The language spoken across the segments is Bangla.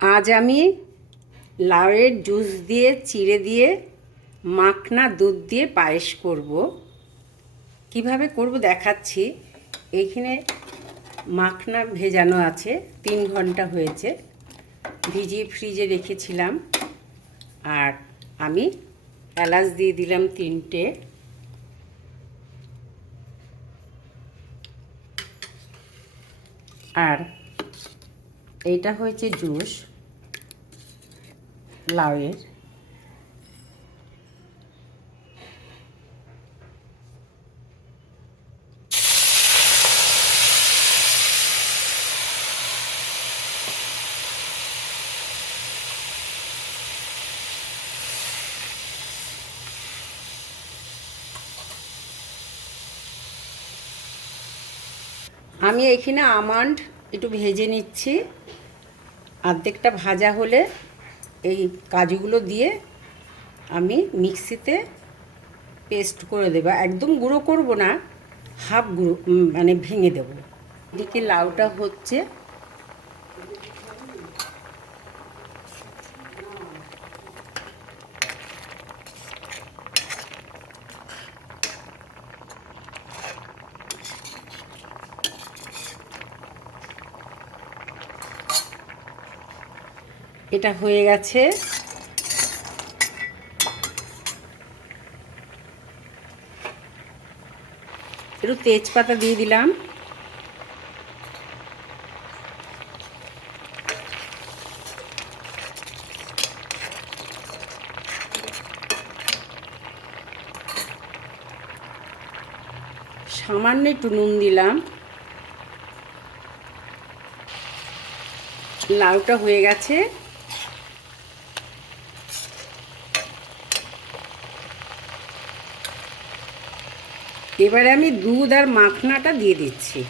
আজ আমি লাউয়ের জুস দিয়ে চিড়ে দিয়ে মাখনা দুধ দিয়ে পায়েস করব। কিভাবে করব দেখাচ্ছি। এইখানে মাখনা ভেজানো আছে, 3 ঘন্টা হয়েছে, ভিজিয়ে ফ্রিজে রেখেছিলাম। আর আমি এলাচ দিয়ে দিলাম 3টে। আর এইটা হয়েছে জুস লাউয়ের। আমি এখানে আমন্ড একটু ভেজে নিচ্ছি। অর্ধেকটা ভাজা হলে এই কাজুগুলো দিয়ে আমি মিক্সিতে পেস্ট করে দেব। একদম গুঁড়ো করব না, হাফ গুঁড়ো মানে ভেঙে দেব। এদিকে লাউটা হচ্ছে। এটা হয়ে গেছে। একটু তেজপাতা দিয়ে দিলাম। সামান্য একটু নুন দিলাম। লাউটা হয়ে গেছে। এবারে আমি দুধ আর মাখনাটা দিয়ে দিচ্ছি।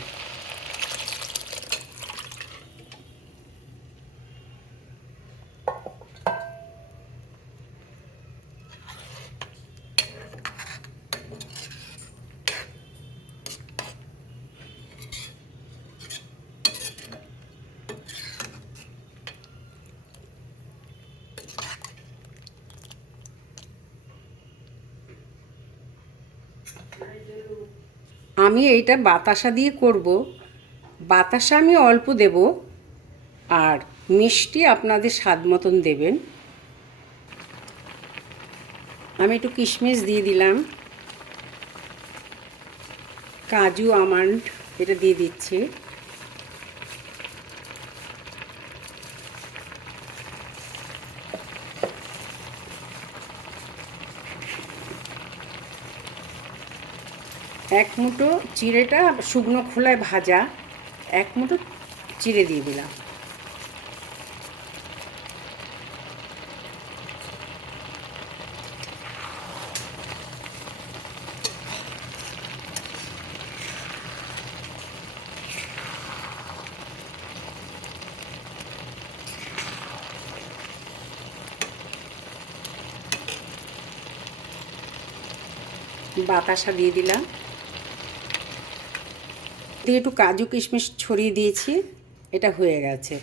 আমি এইটা বাতাসা দিয়ে করব। বাতাসা আমি অল্প দেব, আর মিষ্টি আপনাদের স্বাদ মতন দেবেন। আমি একটু কিশমিশ দিয়ে দিলাম, কাজু আমন্ড এটা দিয়ে দিচ্ছি। এক মুঠো চিড়েটা শুকনো খোলায় ভাজা, এক মুঠো চিড়ে দিয়ে দিলাম। বাতাসা দিয়ে দিলাম, দিয়ে একটু কাজু কিশমিশ ছড়িয়ে দিয়েছি। এটা হয়ে গেছে।